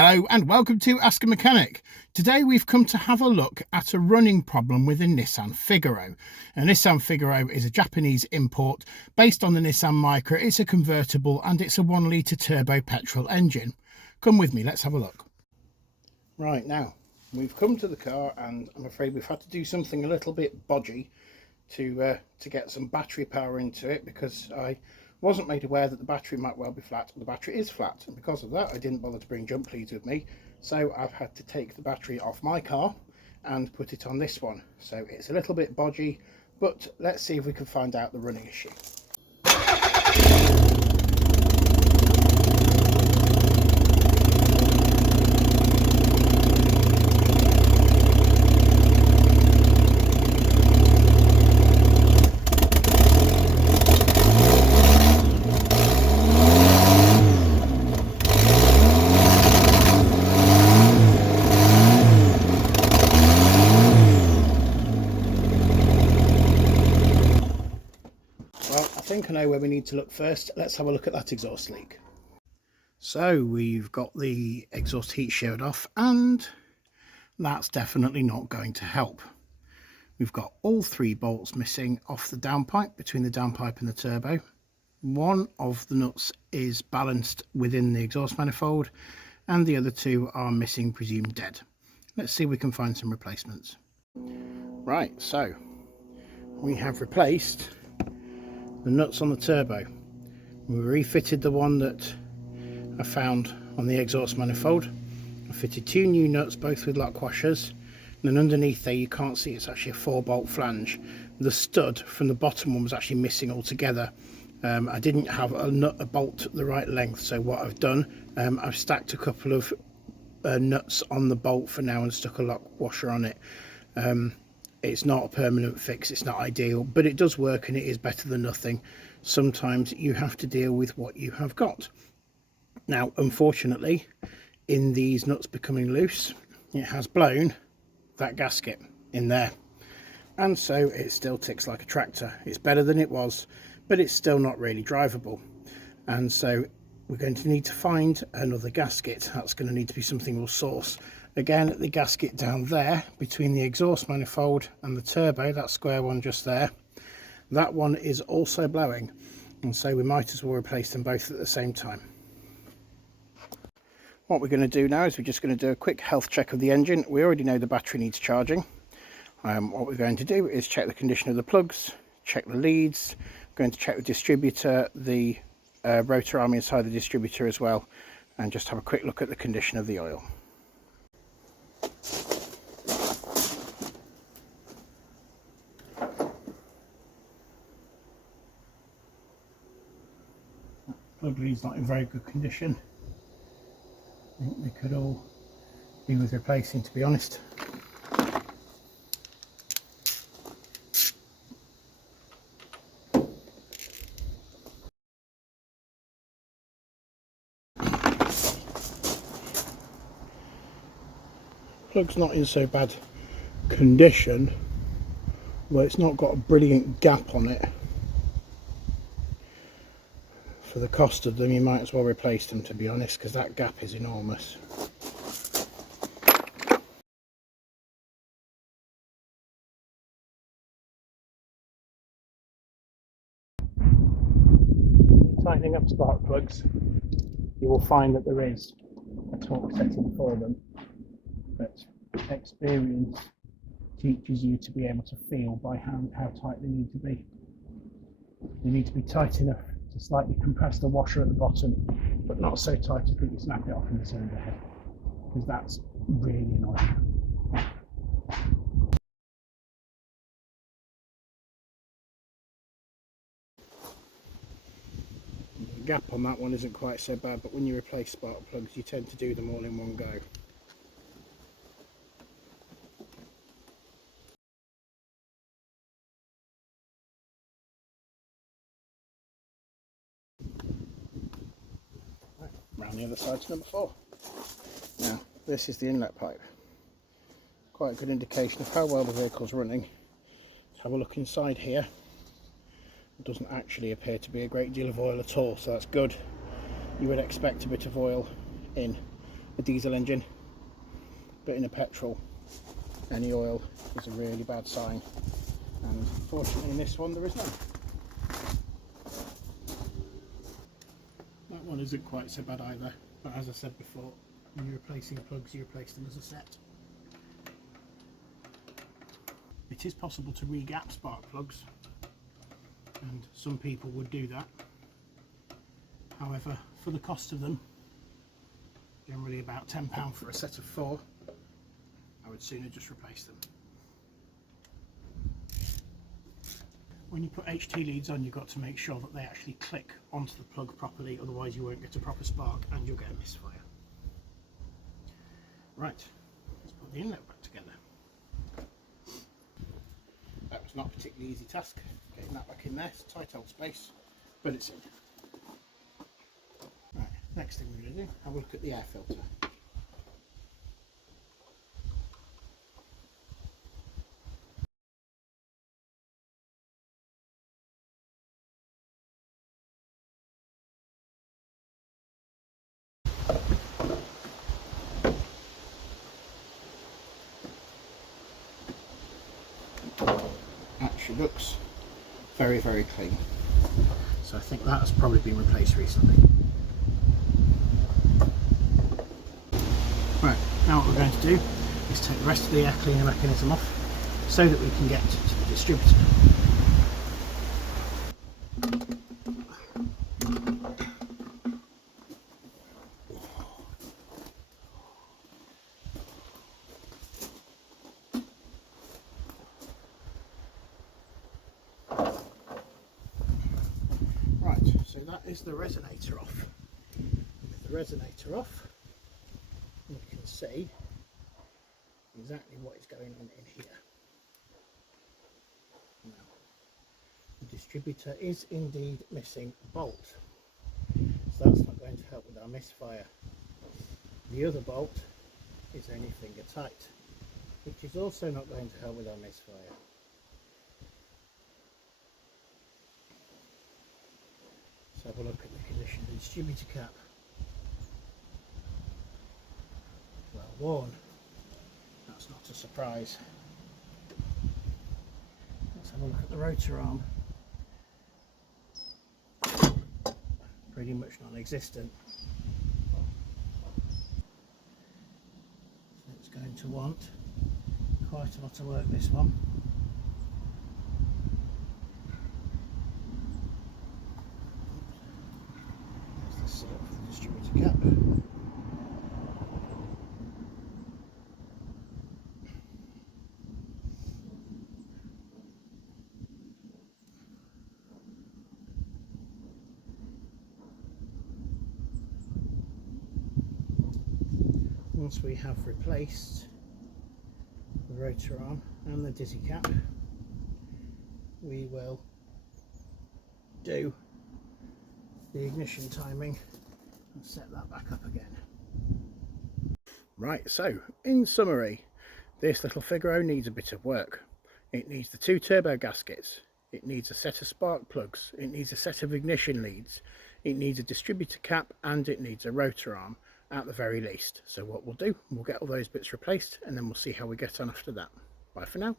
Hello and welcome to Ask a Mechanic. Today we've come to have a look at a running problem with a Nissan Figaro. A Nissan Figaro is a Japanese import based on the Nissan Micra. It's a convertible and it's a 1 litre turbo petrol engine. Come with me, let's have a look. Right, now we've come to the car and I'm afraid we've had to do something a little bit bodgy to get some battery power into it, because I wasn't made aware that the battery might well be flat. The battery is flat, and because of that I didn't bother to bring jump leads with me, so I've had to take the battery off my car and put it on this one. So it's a little bit bodgy, but let's see if we can find out the running issue. I think I know where we need to look first. Let's have a look at that exhaust leak. So we've got the exhaust heat shield off, and that's definitely not going to help. We've got all 3 bolts missing off the downpipe, between the downpipe and the turbo. One of the nuts is balanced within the exhaust manifold and the other 2 are missing, presumed dead. Let's see if we can find some replacements. Right, so we have replaced the nuts on the turbo. We refitted the one that I found on the exhaust manifold. I fitted 2 new nuts, both with lock washers, and then underneath there you can't see, it's actually a 4-bolt flange. The stud from the bottom one was actually missing altogether. I didn't have a bolt the right length, so what I've done, I've stacked a couple of nuts on the bolt for now and stuck a lock washer on it. It's not a permanent fix, it's not ideal, but it does work and it is better than nothing. Sometimes you have to deal with what you have got. Now, unfortunately, in these nuts becoming loose, it has blown that gasket in there. And so it still ticks like a tractor. It's better than it was, but it's still not really drivable. And so we're going to need to find another gasket. That's going to need to be something we'll source. Again, the gasket down there between the exhaust manifold and the turbo, that square one just there, that one is also blowing, and so we might as well replace them both at the same time. What we're going to do now is we're just going to do a quick health check of the engine. We already know the battery needs charging. What we're going to do is check the condition of the plugs, check the leads, we're going to check the distributor, the rotor arm inside the distributor as well, and just have a quick look at the condition of the oil. Plug lead's not in very good condition. I think they could all be with replacing, to be honest. Plug's not in so bad condition, but it's not got a brilliant gap on it. For the cost of them, you might as well replace them, to be honest, because that gap is enormous. Tightening up spark plugs, you will find that there is a torque setting for them, but experience teaches you to be able to feel by hand how tight they need to be. They need to be tight enough to slightly compress the washer at the bottom, but not so tight to completely snap it off in the cylinder head, because that's really annoying. The gap on that one isn't quite so bad, but when you replace spark plugs you tend to do them all in one go. Right, round the other side to number 4. Now this is the inlet pipe. Quite a good indication of how well the vehicle's running. Let's have a look inside here. It doesn't actually appear to be a great deal of oil at all, so that's good. You would expect a bit of oil in a diesel engine, but in a petrol, any oil is a really bad sign, and fortunately in this one there is none. That one isn't quite so bad either, but as I said before, when you're replacing plugs, you replace them as a set. It is possible to re-gap spark plugs, and some people would do that. However, for the cost of them, generally about £10 for a set of 4, I would sooner just replace them. When you put HT leads on, you've got to make sure that they actually click onto the plug properly, otherwise you won't get a proper spark and you'll get a misfire. Right, let's put the inlet back together. That was not a particularly easy task, getting that back in there. It's a tight old space, but it's in. Right, next thing we're going to do, have a look at the air filter. Actually looks very, very clean. So I think that has probably been replaced recently. Right, now what we're going to do is take the rest of the air cleaner mechanism off so that we can get to the distributor. Right, so that is the resonator off. With the resonator off, you can see exactly what is going on in here. Now, the distributor is indeed missing a bolt, so that's not going to help with our misfire. The other bolt is only finger tight, which is also not going to help with our misfire. Let's have a look at the condition of the distributor cap. Well worn. That's not a surprise. Let's have a look at the rotor arm. Pretty much non-existent. So it's going to want quite a lot of work, this one. There's the seal for the distributor cap. Once we have replaced the rotor arm and the dizzy cap, we will do the ignition timing and set that back up again. Right, so in summary, this little Figaro needs a bit of work. It needs the 2 turbo gaskets, it needs a set of spark plugs, it needs a set of ignition leads, it needs a distributor cap, and it needs a rotor arm at the very least. So what we'll do, we'll get all those bits replaced and then we'll see how we get on after that. Bye for now.